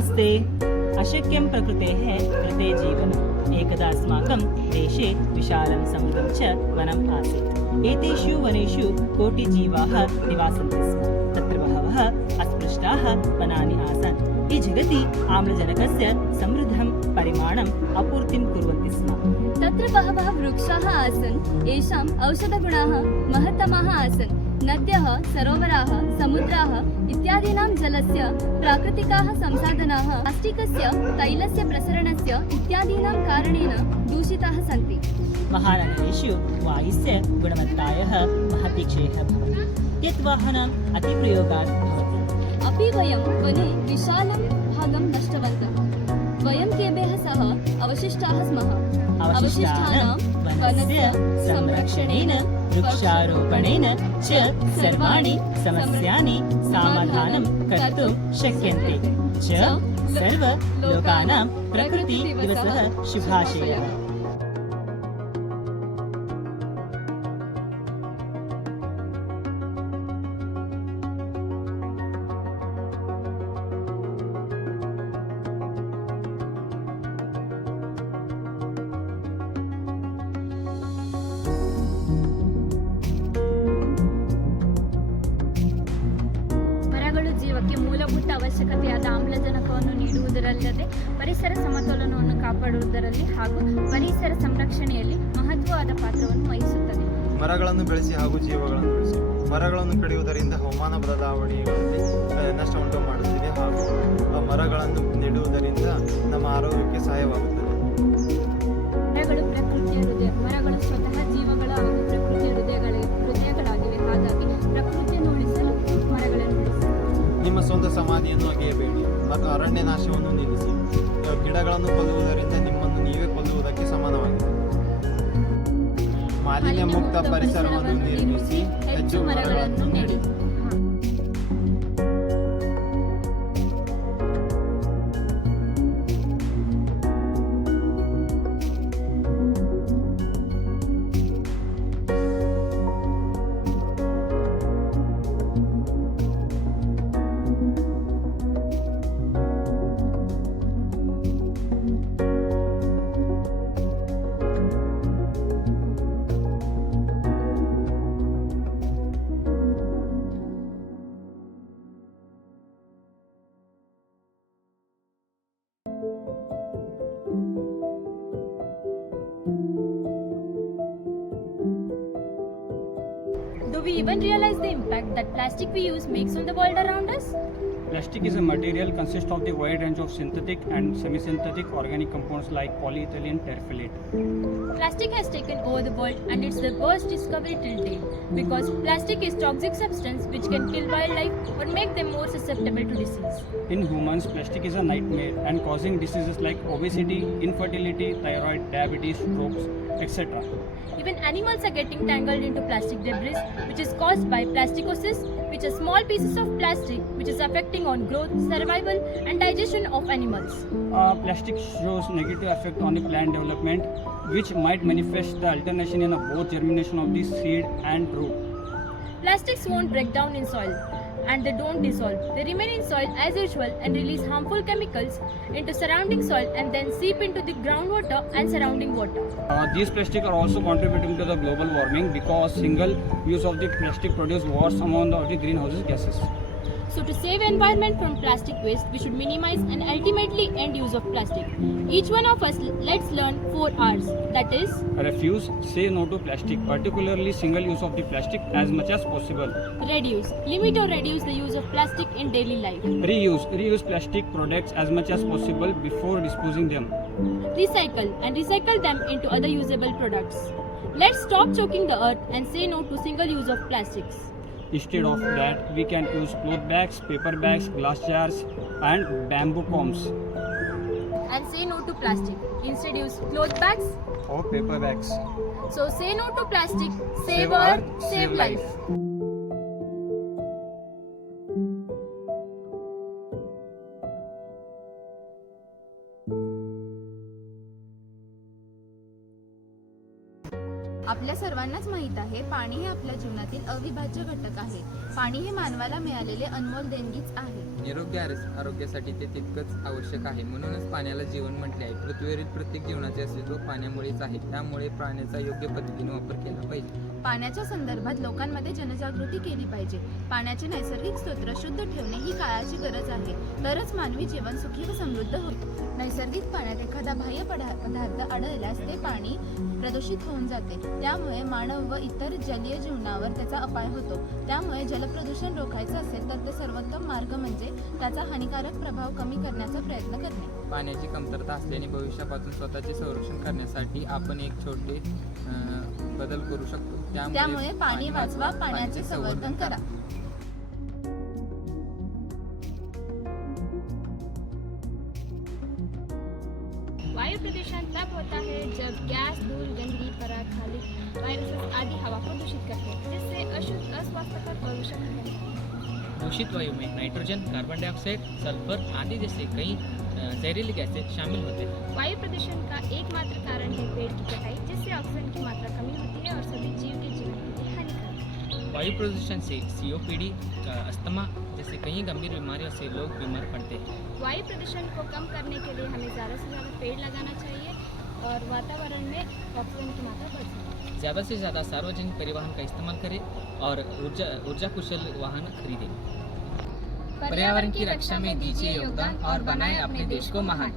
नमस्ते। अशक्यं प्रकृतेः कृते जीवनम्। एकदा अस्माकं देशे विशालं समुद्रं च वनम् आसीत्। एतेषु वनेषु कोटिजीवाः निवासन्ति स्म। तत्र बहवः अस्पृष्टाः वनानि आसन्। ये जगति आम्लजनकस्य समृद्धं परिमाणम् अपूर्तिं कुर्वन्ति स्म। तत्र बहवः वृक्षाः आसन्, येषाम् औषधगुणाः महत्तमाः आसन्। नद्यः, सरोवराः, समुद्राः इत्यादीनां जलस्य प्राकृतिकाः संसाधनाः प्लास्टिकस्य, तैलस्य प्रसरणस्य इत्यादीनां कारणेन दूषिताः सन्ति। महानगरेषु वायुस्य गुणवत्तायाः महती क्षयः भवति, यत् वाहनानाम् अतिप्रयोगात् भवति। अपि वयं वने विशालं भागं नष्टवन्तः। वयं केभ्यः सह अवशिष्टाः स्मः। अवशिष्टानां वनस्य संरक्षणेन वृक्षारोपणेन च सर्वाणि समस्यानि समाधानं कर्तुं शक्यन्ते। च सर्वलोकानां प्रकृतिदिवसः शुभाशयः। ಜೀವಕ್ಕೆ ಮೂಲಭೂತ ಅವಶ್ಯಕತೆಯಾದ ಆಮ್ಲಜನಕವನ್ನು ನೀಡುವುದರಲ್ಲದೆ ಪರಿಸರ ಸಮತೋಲನವನ್ನು ಕಾಪಾಡುವುದರಲ್ಲಿ ಹಾಗೂ ಪರಿಸರ ಸಂರಕ್ಷಣೆಯಲ್ಲಿ ಮಹತ್ವವಾದ ಪಾತ್ರವನ್ನು ವಹಿಸುತ್ತದೆ. ಮರಗಳನ್ನು ಬೆಳೆಸಿ ಹಾಗೂ ಜೀವಗಳನ್ನು ಬೆಳೆಸಿ. ಮರಗಳನ್ನು ಕಡಿಯುವುದರಿಂದ ಹವಾಮಾನ ಬದಲಾವಣೆಗಳಲ್ಲಿ ನಷ್ಟ ಉಂಟು ಮಾಡುತ್ತಿದೆ ಹಾಗೂ ಮರಗಳನ್ನು ನೆಡುವುದರಿಂದ ನಮ್ಮ ಆರೋಗ್ಯಕ್ಕೆ ಸಹಾಯವಾಗುತ್ತದೆ. ಮರಗಳು ಪ್ರಕೃತಿಯ ಹೃದಯ. ಮರಗಳು ಸ್ವತಃ ಜೀವಗಳ ಹಾಗೂ ಪ್ರಕೃತಿಯ ಹೃದಯಗಳಾಗಿವೆ. ಹಾಗಾಗಿ ಪ್ರಕೃತಿಯನ್ನು ಉಳಿಸಲು ಮರಗಳನ್ನು ಉಳಿಸಿ. ನಿಮ್ಮ ಸ್ವಂತ ಸಮಾಧಿಯನ್ನು ಅಗೆಯಬೇಡಿ ಮತ್ತು ಅರಣ್ಯ ನಾಶವನ್ನು ನಿಲ್ಲಿಸಿ. ಗಿಡಗಳನ್ನು ಕೊಲ್ಲುವುದರಿಂದ ನಿಮ್ಮನ್ನು ನೀವೇ ಕೊಲ್ಲುವುದಕ್ಕೆ ಸಮಾನವಾಗಿದೆ. ಮಾಲಿನ್ಯ ಮುಕ್ತ ಪರಿಸರವನ್ನು ನಿರ್ಮಿಸಿ, ಹೆಚ್ಚು ಮರಗಳನ್ನು ನೆಡಿ. Do we even realize the impact that plastic we use makes on the world around us? Plastic is a material consists of the wide range of synthetic and semi-synthetic organic compounds like polyethylene terephthalate. Plastic has taken over the world and it's the worst discovery till date because plastic is toxic substance which can kill wildlife or make them more susceptible to disease. In humans, plastic is a nightmare and causing diseases like obesity, infertility, thyroid, diabetes, strokes, etc. Even animals are getting tangled into plastic debris which is caused by plasticosis, which are small pieces of plastic which is affecting on growth, survival and digestion of animals. Plastic shows negative effect on the plant development, which might manifest the alternation in both germination of the seed and root. Plastics won't break down in soil and they don't dissolve. They remain in soil as usual and release harmful chemicals into surrounding soil and then seep into the groundwater and surrounding water. These plastic are also contributing to the global warming because single use of the plastic produce vast amount of the greenhouse gases. So to save environment from plastic waste, we should minimize and ultimately end use of plastic. Each one of us, let's learn 4 R's. That is, Refuse, say no to plastic, particularly single use of the plastic as much as possible. reduce, limit or reduce the use of plastic in daily life. Reuse plastic products as much as possible before disposing them. Recycle and recycle them into other usable products. Let's stop choking the earth and say no to single use of plastics. Instead of that, we can use cloth bags, paper bags, glass jars and bamboo combs. And say no to plastic. Instead use cloth bags. Or paper bags. So say no to plastic, save Save Earth, Earth, save save life. आपल्या सर्वांनाच माहीत आहे, पाणी हे आपल्या जीवनातील अविभाज्य घटक आहे. पाणी हे मानवाला मिळालेले अनमोल देणगीच आहे. निरोगी आरोग्यासाठी ते तितकंच आवश्यक आहे. म्हणूनच पाण्याला जीवन म्हटले आहे. पृथ्वीवरील प्रत्येक जीवनाचे अस्तित्व पाण्यामुळेच आहे. त्यामुळे पाण्याचा योग्य पद्धतीने वापर केला पाहिजे. पाण्याच्या संदर्भात लोकांमध्ये जनजागृती केली पाहिजे. पाण्याचे नैसर्गिक स्रोत शुद्ध ठेवणे ही काळाची गरज आहे. तरच मानवी जीवन सुखी व समृद्ध होईल. नैसर्गिक पाण्यात एखादा बाह्य पदार्थ आढळल्यास ते पाणी प्रदूषित होऊन जाते. त्यामुळे मानव व इतर जलीय जीवनावर त्याचा अपाय होतो. त्यामुळे जलप्रदूषण रोखायचं असेल तर ते सर्वोत्तम मार्ग म्हणजे त्याचा हानिकारक प्रभाव कमी करण्याचा प्रयत्न करणे. पाण्याची कमतरता असल्याने भविष्यापासून स्वतःचे संरक्षण करण्यासाठी आपण एक छोटे बदल करू शकतो. त्यामुळे पाणी वाचवा, पाण्याचे संवर्धन करा. वायु प्रदूषण तब होता है जब गैस, धूल, गंदगी, पराग, खाली वायरसेस आदि हवा को दूषित करते हैं, जिससे अशुद्ध, अस्वास्थ्यकर प्रदूषण होता है। दूषित वायु में नाइट्रोजन, कार्बन डाइऑक्साइड, सल्फर आदि जैसे कई जहरीली गैसें शामिल होते हैं। वायु प्रदूषण का एकमात्र कारण है पेड़ की कटाई, जिससे ऑक्सीजन की मात्रा कमी होती है और सभी जीव के जीवन के लिए हानिकारक है। वायु प्रदूषण से COPD, अस्थमा जैसे कई गंभीर बीमारियों से लोग बीमार पड़ते हैं। वायु प्रदूषण को कम करने के लिए हमें ज़्यादा से ज़्यादा पेड़ लगाना चाहिए और वातावरण में ऑक्सीजन की मात्रा बढ़ सकती है। ज़्यादा से ज़्यादा सार्वजनिक परिवहन का इस्तेमाल करें और ऊर्जा कुशल वाहन खरीदें। पर्यावरण की रक्षा में दीजिए योगदान और बनाएं अपने देश को महान।